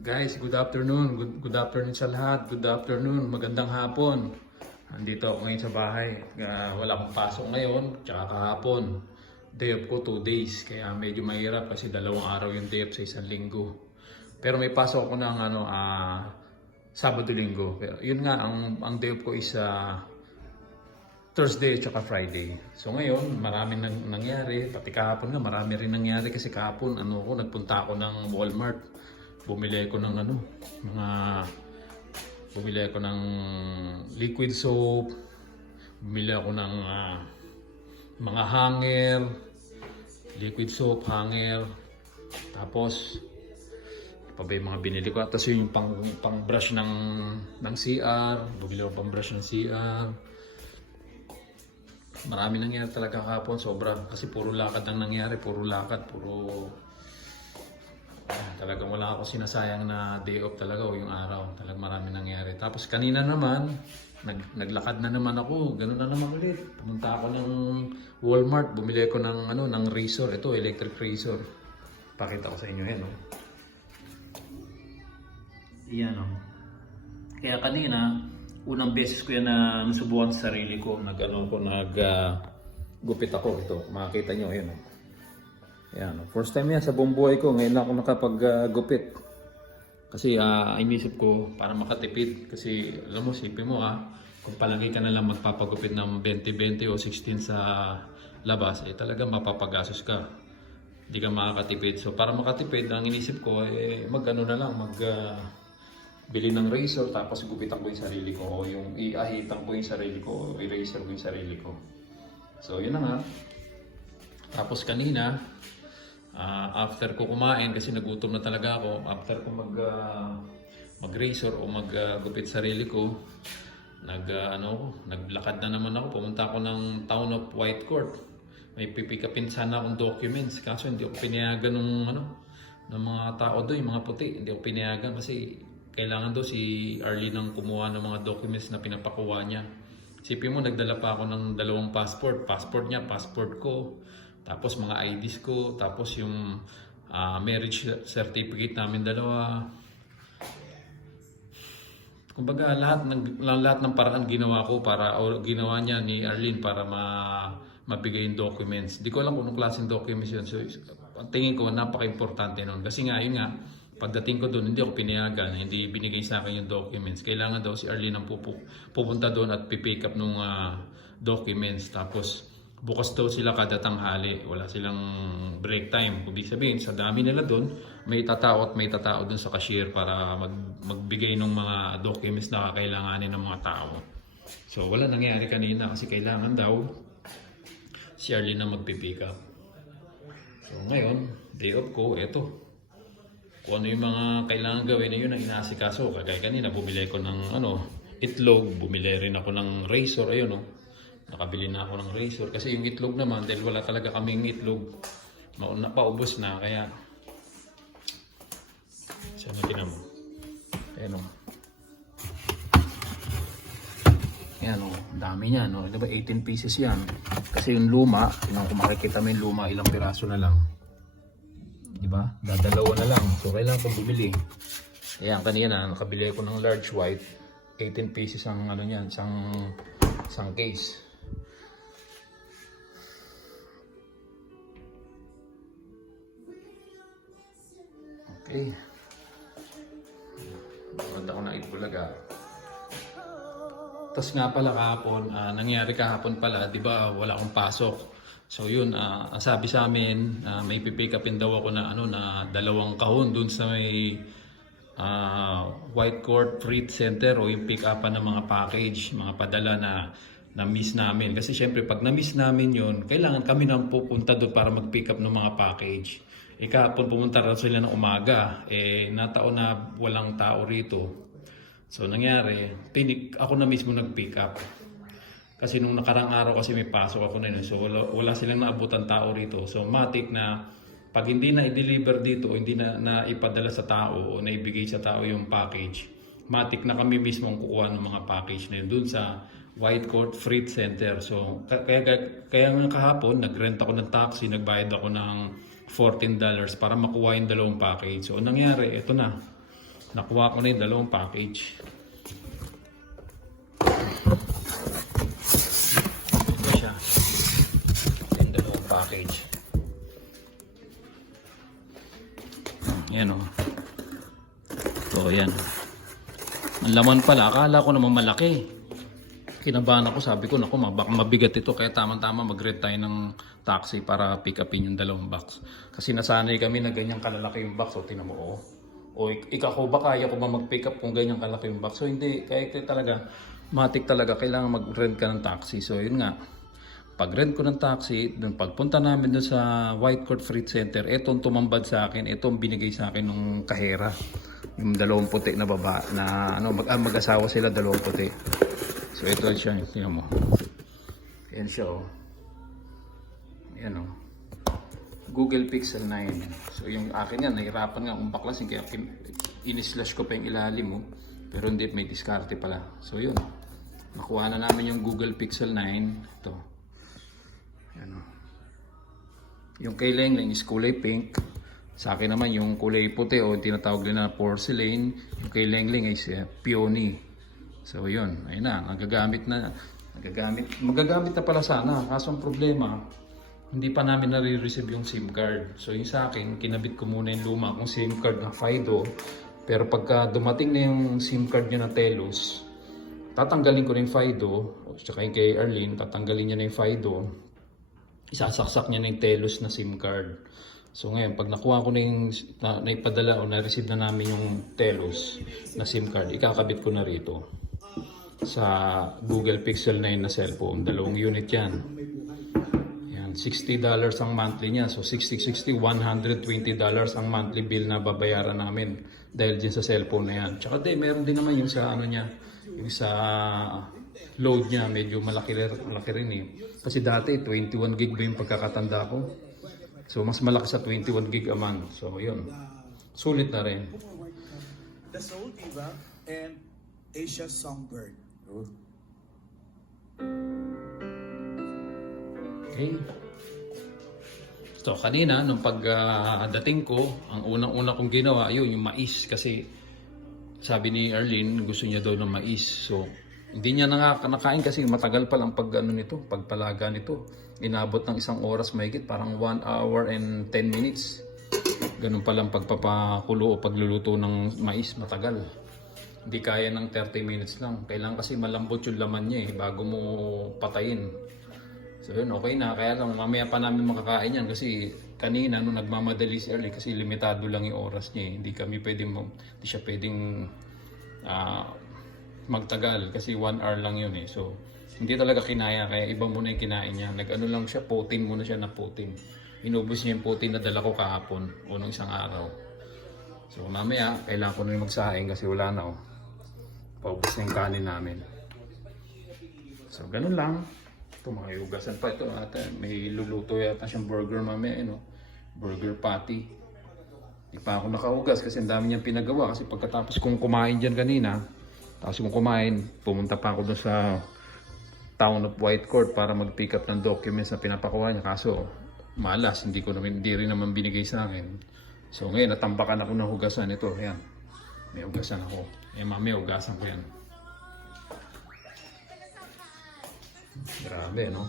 Guys, good afternoon. Good afternoon sa lahat. Good afternoon. Magandang hapon. Andito ako ngayon sa bahay. Wala akong pasok ngayon, tsaka kahapon. Day off ko 2 days. Kaya medyo mahirap kasi 2 araw yung day off sa isang linggo. Pero may pasok ako ng Sabado-Linggo. Pero yun nga, ang day off ko is Thursday at saka Friday. So ngayon, maraming nangyari. Pati kahapon nga, marami rin nangyari kasi kahapon, nagpunta ako ng Walmart. Bumili ako ng bumili ako ng liquid soap. Bumili ako ng mga hanger, liquid soap, hanger. Tapos, pa ba yung mga binili ko? Tapos yung pang brush ng CR. Bumili ako pang brush ng CR. Marami nangyari talaga kahapon, sobra. Kasi puro lakad ang nangyari, talagang wala ako sinasayang na day off talaga o yung araw. Talagang marami nangyari. Tapos kanina naman, naglakad na naman ako. Ganun na naman ulit. Pumunta ako ng Walmart, bumili ako ng razor. Ito, electric razor. Pakita ko sa inyo yan, no? Iyan, no? Kaya kanina, unang beses ko yan na nasubukan sa sarili ko. Gupit ako. Ito, makikita nyo, ayan, no? Yan. First time yan sa buong buhay ko. Ngayon lang ako nakapag-gupit. Kasi inisip ko para makatipid. Kasi alam mo, sipin mo kung palagi ka na lang magpapagupit ng 20-20 o 16 sa labas, talaga mapapagasos ka. Hindi ka makakatipid. So para makatipid, ang inisip ko, bili ng razor tapos gupitan ko yung sarili ko. O yung iahitan ko yung sarili ko. O i-razor ko yung sarili ko. So yun na nga. Tapos kanina, after ko kumain kasi nagutom na talaga ako, after ko mag-razor o maggupit sarili ko, naglakad na naman ako. Pumunta ako ng Town of Whitecourt. May pipikapin sana akong documents, kaso hindi ako pinayagan ng mga tao doon, yung mga puti. Hindi ako pinayagan kasi kailangan daw si Arlene ang kumuha ng mga documents na pinapakuha niya. Sipin mo, nagdala pa ako ng 2 passport. Passport niya, passport ko. Tapos mga IDs ko, tapos yung marriage certificate namin dalawa. Kumbaga lahat ng paraan ginawa ko ginawa niya ni Arlene para mabigay yung documents. Di ko alam kung anong klaseng documents yun. So, ang tingin ko napaka-importante nun. Kasi nga, yun nga, pagdating ko doon, hindi ako pinayagan, hindi binigay sa akin yung documents. Kailangan daw si Arlene ang pupunta doon at pipick up ng documents. Tapos, bukas daw sila kada tanghali, wala silang break time. Ibig sabihin, sa dami nila doon, may tatao doon sa cashier para magbigay ng mga documents na kakailanganin ng mga tao. So wala nangyari kanina kasi kailangan daw si Arlene na magpipick up. So ngayon, day off ko, eto. Kung ano yung mga kailangan gawin na yun ang inaasikaso. Kagaya kanina, bumili ko ng itlog, bumili rin ako ng razor, ayun, no? Nakabili na ako ng razor kasi yung itlog naman, dahil wala talaga kaming itlog, paubos na, kaya sana tinan mo. Ayan o. Ayan o, dami niya, no? Diba 18 pieces yan? Kasi yung luma, kung makikita mo yung luma, ilang piraso na lang. Diba? Dadalawa na lang. So kailangan kong bumili. Ayan, kanina nakabili ako ng large white. 18 pieces ang niyan, isang case. Okay. Maganda ko na Itbulaga. Tapos nga pala kahapon, nangyari kahapon pala, di ba wala akong pasok. So yun, ang sabi sa amin, may pipick upin daw ako na 2 kahon dun sa may Whitecourt Freight Center o yung pick upan ng mga package, mga padala na miss namin. Kasi syempre pag na-miss namin yun, kailangan kami nang pupunta doon para mag-pick up ng mga package. Kahapon pumunta rin sila ng umaga, nataon na walang tao rito. So nangyari, ako na mismo nag-pick up. Kasi nung nakarang araw kasi may pasok ako na yun. So wala silang naabutan tao rito. So matik na pag hindi na i-deliver dito, hindi na ipadala sa tao o naibigay sa tao yung package, matik na kami mismo ang kukuha ng mga package na yun dun sa Whitecourt Freight Center. So kaya kahapon nag-rent ako ng taxi, nagbayad ako ng $14 para makuha yung 2 package. So nangyari, ito na. Nakuha ko na yung dalawang package. Ito siya. Yung dalawang package. Yan o. So, yan. Ang laman pala, akala ko naman malaki. Kinabahan ako, sabi ko, naku, baka mabigat ito. Kaya tamang-tama mag-rent tayo ng taxi para pick upin yung dalawang box. Kasi nasanay kami na ganyang kalalaki yung box. O, tinan mo, oh. O, ikaw ba, kaya ko ba mag-pick up kung ganyang kalaki yung box? So, hindi. Kaya ito talaga, matik talaga, kailangan mag-rent ka ng taxi. So, yun nga. Pag-rent ko ng taxi, nung pagpunta namin doon sa White Court Fruit Center, itong tumambad sa akin, itong binigay sa akin ng kahera. Yung dalawang puti na baba, na ano, mag-asawa sila, dalawang puti. So ito siya, tingnan mo. Ayan siya, oh. Ayan, oh. Google Pixel 9. So yung akin yan, nahirapan nga kung baklasin, kaya in-slash ko pa yung ilalim mo. Pero hindi, may diskarte pala. So yun, nakuha na namin yung Google Pixel 9. Ito. Ayan, oh. Yung kay Lengling is kulay pink. Sa akin naman yung kulay puti o tinatawag din na porcelain. Yung kay Lengling is peony. So yun, ayun na, magagamit na pala sana. Kaso ang problema, hindi pa namin nare-receive yung SIM card. So yung sa akin, kinabit ko muna yung luma kong SIM card na Fido. Pero pagka dumating na yung SIM card nyo na Telus, tatanggalin ko na yung Fido. Tsaka yung kay Arlene, tatanggalin niya na yung Fido. Isasaksak niya na yung Telus na SIM card. So ngayon, pag nakuha ko na yung naipadala o na-receive na namin yung Telus na SIM card, ikakabit ko na rito sa Google Pixel 9 na cellphone. Dalawang unit yan. Yan, $60 ang monthly niya. So $60, $120 ang monthly bill na babayaran namin dahil dyan sa cellphone na yan. Tsaka meron din naman yung sa ano niya, yung sa load niya, medyo malaki rin eh. Kasi dati 21 gig ba yung pagkakatanda ko. So mas malaki sa 21 gig a month. So yun, sulit na rin. The Soul Diva and Asia Songbird. Okay. So kanina, nung pagdating ko, ang unang-una kong ginawa, yun, yung mais. Kasi sabi ni Arlene, gusto niya daw ng mais. So hindi niya nakain kasi matagal pa lang pagpalaga nito. Inabot ng 1 oras mahigit, parang 1 hour and 10 minutes. Ganun palang pagpapakulo o pagluluto ng mais, matagal. Hindi kaya ng 30 minutes lang. Kailangan kasi malambot yung laman niya bago mo patayin. So yun, okay na. Kaya lang mamaya pa namin makakain yan kasi kanina nung nagmamadali si Early kasi limitado lang yung oras niya. Hindi siya pwedeng magtagal kasi 1 hour lang yun So hindi talaga kinaya, kaya iba muna yung kinain niya. Nag-ano lang siya, putin muna siya na putin. Inubos niya yung putin na dala ko kahapon o nung isang araw. So mamaya, kailangan ko na yung magsaing kasi wala na paubos na yung kanin namin. So ganun lang. Ito, mga yugasan pa ito. May luluto yata siyang burger mamaya, burger patty. Hindi pa ako nakahugas kasi ang dami niyang pinagawa. Kasi pagkatapos kong kumain dyan kanina, pumunta pa ako doon sa Town of White Court para mag-pick up ng documents na pinapakuha niya. Kaso malas, hindi rin naman binigay sa akin. So ngayon, natambakan ako ng hugasan. Ito, yan. May hugasan ako. Mamaya hugasan ko yan. Grabe, no?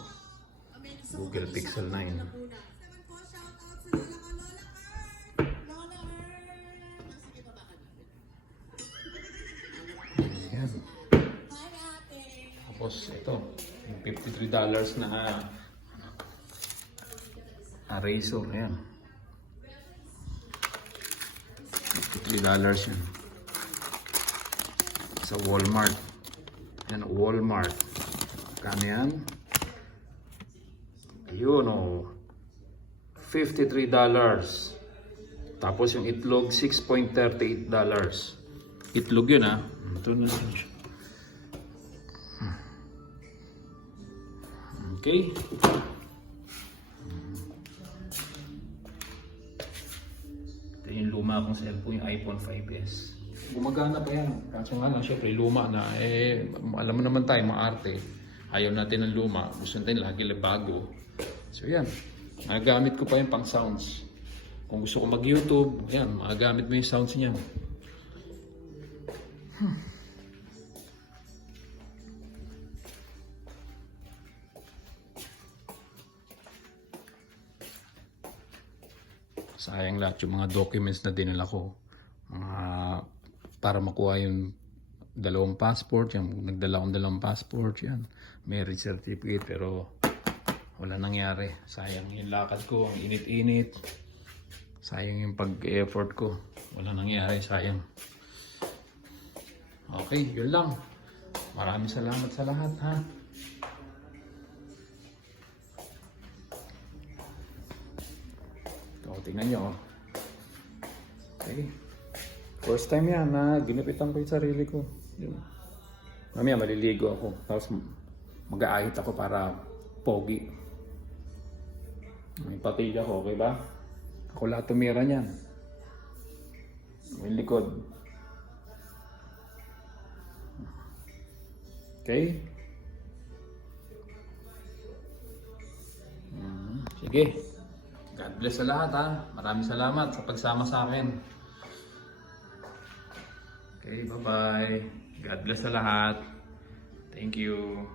Google Pixel 9. Yan. Tapos ito, yung $53 na razor. Ayan. $53 yun. Sa Walmart. Yan, Walmart. Kano yan? Ayun, $53. Tapos yung itlog, $6.38. Itlog yun, Ito na siya. Okay. Ito yung luma kong cellphone, yung iPhone 5S. Gumagana pa yan. Kaso nga lang, syempre luma na. Alam mo naman tayo, maarte. Ayaw natin ng luma. Gusto natin lagi bago. So yan. Magagamit ko pa yung pang sounds. Kung gusto ko mag-YouTube, yan, magagamit mo yung sounds niya. Sayang lahat yung mga documents na dinala ko. Para makuha yung dalawang passport, yung nagdala akong dalawang passport, yan. Marriage certificate, pero wala nangyari. Sayang yung lakad ko, ang init-init. Sayang yung pag-effort ko. Wala nangyari, sayang. Okay, yun lang. Maraming salamat sa lahat, ha. Ito, tingnan nyo. Okay. First time yan na ginupitan ko yung sarili ko. Yun. Mamaya maliligo ako. Tapos mag-aahit ako para pogi. May patilya ko, okay ba? Ako lahat tumira niyan. May likod. Okay? Sige. God bless sa lahat, ha. Maraming salamat sa pagsama sa akin. Okay, bye-bye. God bless sa lahat. Thank you.